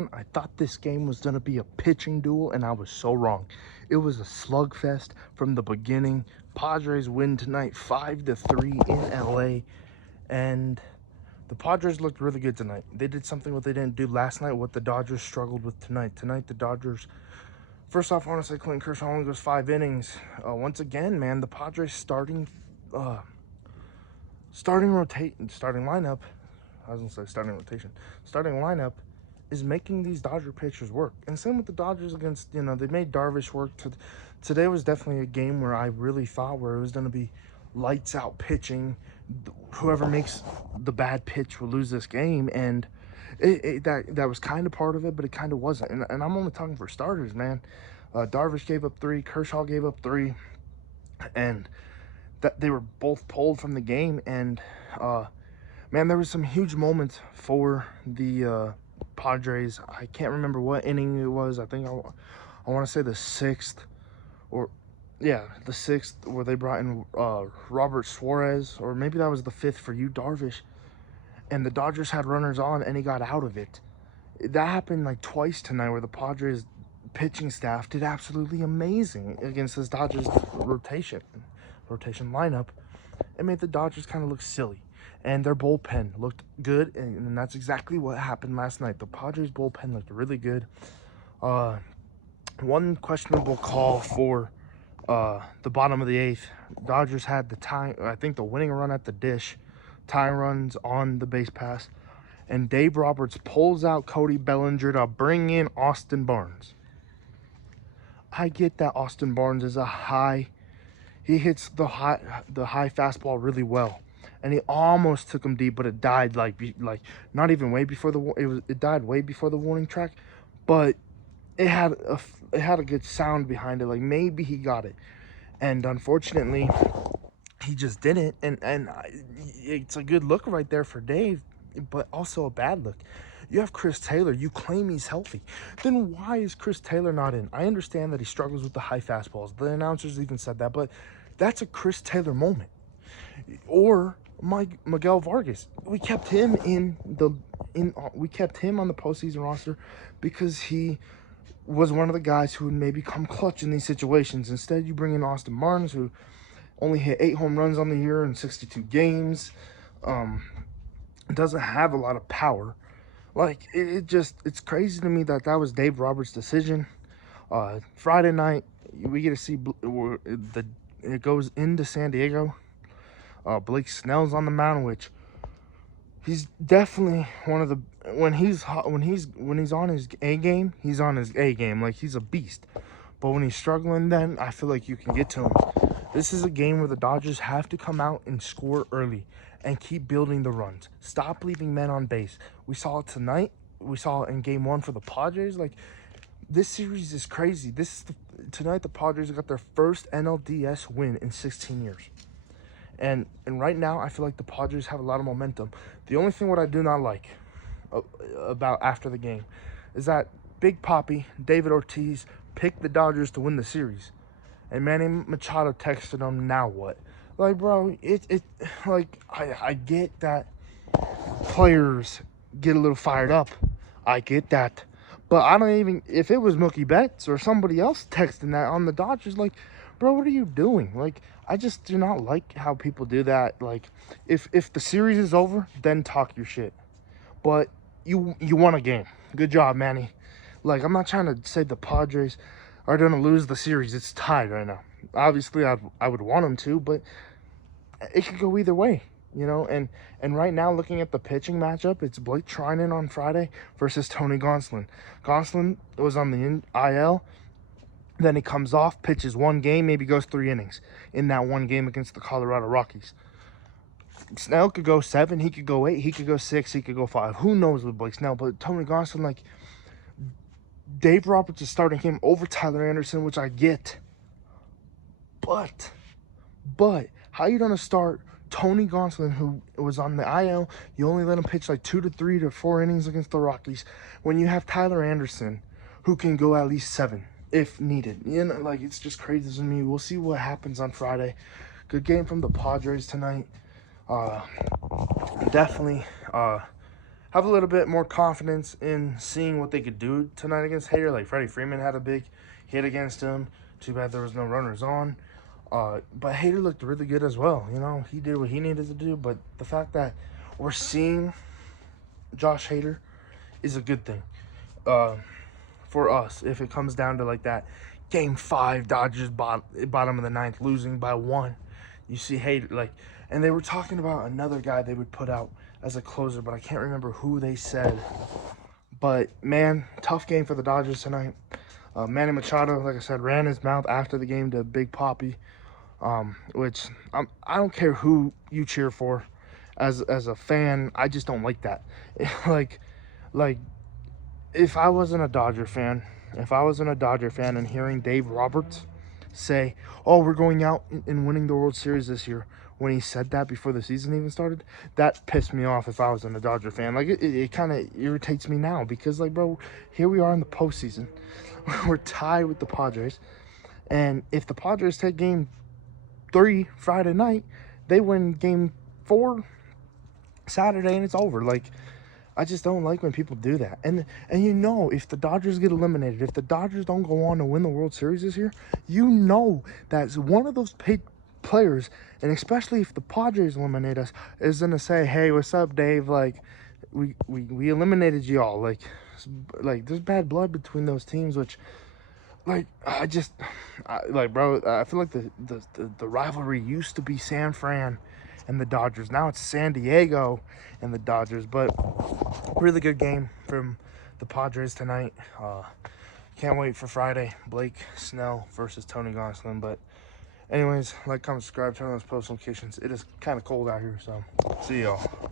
man, I thought this game was going to be a pitching duel, and I was so wrong. It was a slugfest from the beginning. Padres win tonight 5-3 in LA, and the Padres looked really good tonight. They did something what they didn't do last night, what the Dodgers struggled with tonight. Tonight, the Dodgers, first off, I want to say Clinton Kershaw only goes 5 innings. Once again, man, the Padres starting lineup, I was gonna say starting rotation, starting lineup is making these Dodger pitchers work. And same with the Dodgers against, they made Darvish work. Today was definitely a game where I really thought where it was going to be lights out pitching. Whoever makes the bad pitch will lose this game. And that was kind of part of it, but it kind of wasn't. And I'm only talking for starters, man. Darvish gave up 3, Kershaw gave up 3, and that they were both pulled from the game. And man, there was some huge moments for the Padres. I can't remember what inning it was. I think I want to say the 6th, the 6th, where they brought in Robert Suarez, or maybe that was the 5th for you, Darvish, and the Dodgers had runners on and he got out of it. That happened like twice tonight, where the Padres pitching staff did absolutely amazing against this Dodgers rotation lineup. It made the Dodgers kind of look silly. And their bullpen looked good, and that's exactly what happened last night. The Padres bullpen looked really good. One questionable call for the bottom of the 8th. Dodgers had the time, I think the winning run at the dish, tying runs on the base pass, and Dave Roberts pulls out Cody Bellinger to bring in Austin Barnes. I get that Austin Barnes is he hits the high fastball really well. And he almost took him deep, but it died like not even way before it died way before the warning track, but it had a good sound behind it. Like maybe he got it, and unfortunately, he just didn't. And it's a good look right there for Dave, but also a bad look. You have Chris Taylor. You claim he's healthy. Then why is Chris Taylor not in? I understand that he struggles with the high fastballs. The announcers even said that, but that's a Chris Taylor moment. Or Miguel Vargas. We kept him on the postseason roster because he was one of the guys who would maybe come clutch in these situations. Instead, you bring in Austin Barnes, who only hit 8 home runs on the year in 62 games. Doesn't have a lot of power. Like it's crazy to me that was Dave Roberts' decision. Friday night, we get to see it goes into San Diego. Blake Snell's on the mound, which he's definitely one of the when he's on his A game, he's on his A game. Like he's a beast. But when he's struggling, then I feel like you can get to him. This is a game where the Dodgers have to come out and score early and keep building the runs. Stop leaving men on base. We saw it tonight. We saw it in game 1 for the Padres. Like this series is crazy. Tonight the Padres got their first NLDS win in 16 years. And right now, I feel like the Padres have a lot of momentum. The only thing what I do not like about after the game is that Big Papi, David Ortiz, picked the Dodgers to win the series. And Manny Machado texted him, now what? Like, bro, I get that players get a little fired up. I get that. But I don't even, if it was Mookie Betts or somebody else texting that on the Dodgers, like, bro, what are you doing? Like, I just do not like how people do that. Like, if the series is over, then talk your shit. But you won a game. Good job, Manny. Like, I'm not trying to say the Padres are going to lose the series. It's tied right now. Obviously, I would want them to, but it could go either way, And right now, looking at the pitching matchup, it's Blake Treinen on Friday versus Tony Gonsolin. Gonsolin was on the IL. Then he comes off, pitches 1 game, maybe goes 3 innings in that 1 game against the Colorado Rockies. Snell could go 7, he could go 8, he could go 6, he could go 5. Who knows with Blake Snell? But Tony Gonsolin, like, Dave Roberts is starting him over Tyler Anderson, which I get. But how you gonna start Tony Gonsolin, who was on the IL? You only let him pitch like 2 to 3 to 4 innings against the Rockies, when you have Tyler Anderson, who can go at least 7 if needed. Like, it's just crazy to me. We'll see what happens on Friday. Good game from the Padres tonight. Definitely have a little bit more confidence in seeing what they could do tonight against Hater. Like Freddie Freeman had a big hit against him. Too bad there was no runners on. But Hater looked really good as well. You know, he did what he needed to do. But the fact that we're seeing Josh Hader is a good thing for us. If it comes down to like that game 5, Dodgers bottom of the ninth, losing by 1. You see Hader, like, and they were talking about another guy they would put out as a closer, but I can't remember who they said. But man, tough game for the Dodgers tonight. Manny Machado, like I said, ran his mouth after the game to Big Papi, which I don't care who you cheer for. As a fan, I just don't like that. like if I wasn't a Dodger fan, and hearing Dave Roberts say, "Oh, we're going out and winning the World Series this year," when he said that before the season even started, that pissed me off. If I wasn't a Dodger fan, like it kind of irritates me now because, like, bro, here we are in the postseason, we're tied with the Padres, and if the Padres take Game 3 Friday night, they win Game 4 Saturday, and it's over. Like, I just don't like when people do that. And you know, if the Dodgers get eliminated, if the Dodgers don't go on to win the World Series this year, you know that one of those players, and especially if the Padres eliminate us, is going to say, "Hey, what's up, Dave? Like, we eliminated y'all." Like, there's bad blood between those teams, which, like, bro, I feel like the rivalry used to be San Fran and the Dodgers. Now it's San Diego and the Dodgers. But really good game from the Padres tonight. Can't wait for Friday. Blake Snell versus Tony Gonsolin. But anyways, like, comment, subscribe, turn on those post notifications. It is kind of cold out here, so see y'all.